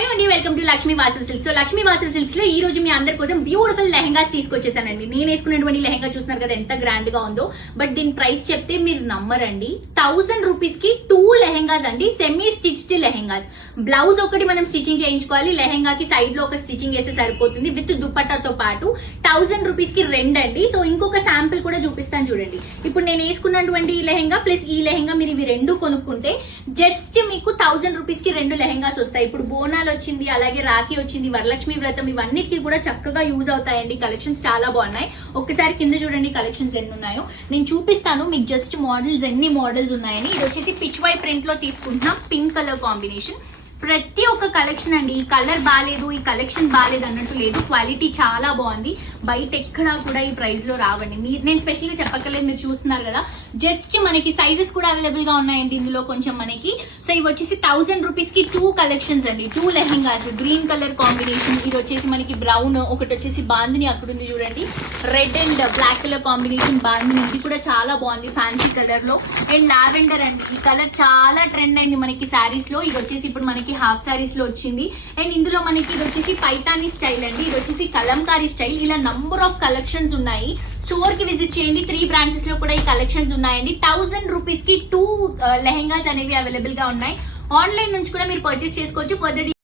Hello అండి, welcome to Lakshmi Vasavi silks. So Lakshmi Vasavi silks లో ఈ రోజు మీ అందరి కోసం బ్యూటిఫుల్ లెహంగాస్ తీసుకొచ్చేసానండి. నేను వేసుకున్నటువంటి లెహంగా చూస్తున్నారు కదా ఎంత గ్రాండ్ గా ఉందో. బట్ దీని ప్రైస్ చెప్తే మీరు నమ్మరండి. 1000 రూపీస్ కి 2 లెహంగాస్ అండి, సెమీ స్టిచ్డ్ లెహంగాస్. బ్లౌజ్ ఒకటి మనం స్టిచ్చింగ్ చేయించుకోవాలి, లెహంగాకి సైడ్ లో ఒక స్టిచ్చింగ్ వేస్తే సరిపోతుంది విత్ దుపట్టాతో పాటు. 1000 రూపీస్ కి 2 అండి. సో ఇంకొక శాంపిల్ కూడా చూపిస్తాను చూడండి. ఇప్పుడు నేను వేసుకున్నటువంటి ఈ లెహంగా ప్లస్ ఈ లెహంగా మీరు ఇవి రెండు కొనుక్కుంటే జస్ట్ మీకు 1000 రూపీస్ కి 2 లెహంగాస్ వస్తాయి. ఇప్పుడు బోనాలు వచ్చింది, అలాగే రాఖీ వచ్చింది, వరలక్ష్మి వ్రతం, ఇవన్నిటికీ కూడా చక్కగా యూజ్ అవుతాయండి. కలెక్షన్స్ చాలా బాగున్నాయి. ఒక్కసారి కింద చూడండి కలెక్షన్స్ ఎన్ని ఉన్నాయో. నేను చూపిస్తాను మీకు జస్ట్ మోడల్స్, ఎన్ని మోడల్స్ ఉన్నాయని. ఇది వచ్చేసి పిచ్ వై ప్రింట్ లో తీసుకుంటున్నాం, పింక్ కలర్ కాంబినేషన్. ప్రతి ఒక్క కలెక్షన్ అండి, ఈ కలర్ బాగాలేదు, ఈ కలెక్షన్ బాగాలేదు అన్నట్టు లేదు. క్వాలిటీ చాలా బాగుంది. బయట ఎక్కడా కూడా ఈ ప్రైస్ లో రావండి. నేను స్పెషల్ గా చెప్పక్కర్లేదు, మీరు చూస్తున్నారు కదా. జస్ట్ మనకి సైజెస్ కూడా అవైలబుల్ గా ఉన్నాయండి ఇందులో కొంచెం మనకి. సో ఇవి వచ్చేసి 1000 రూపీస్ కి 2 కలెక్షన్స్ అండి, 2 లెహంగాస్. గ్రీన్ కలర్ కాంబినేషన్, ఇది వచ్చేసి మనకి బ్రౌన్, ఒకటి వచ్చేసి బాందిని అక్కడ ఉంది చూడండి, red and black colour combination bandhani. ఇది కూడా చాలా బాగుంది ఫ్యాన్సీ కలర్ లో. అండ్ లావెండర్ అండి, ఈ కలర్ చాలా ట్రెండ్ అయింది మనకి శారీస్ లో. ఇది వచ్చేసి ఇప్పుడు మనకి హాఫ్ శారీస్ లో వచ్చింది. అండ్ ఇందులో మనకి ఇది వచ్చేసి పైతాని స్టైల్ అండి, ఇది వచ్చేసి కలంకారీ స్టైల్. ఇలా నంబర్ ఆఫ్ కలెక్షన్స్ ఉన్నాయి. స్టోర్ కి విజిట్ చేయండి, 3 బ్రాంచెస్ లో కూడా ఈ కలెక్షన్స్ ఉన్నాయండి. 1000 రూపీస్ కి 2 లెహంగాస్ అనేవి అవైలబుల్ గా ఉన్నాయి. ఆన్లైన్ నుంచి కూడా మీరు పర్చేస్ చేసుకోవచ్చు. ఫర్దర్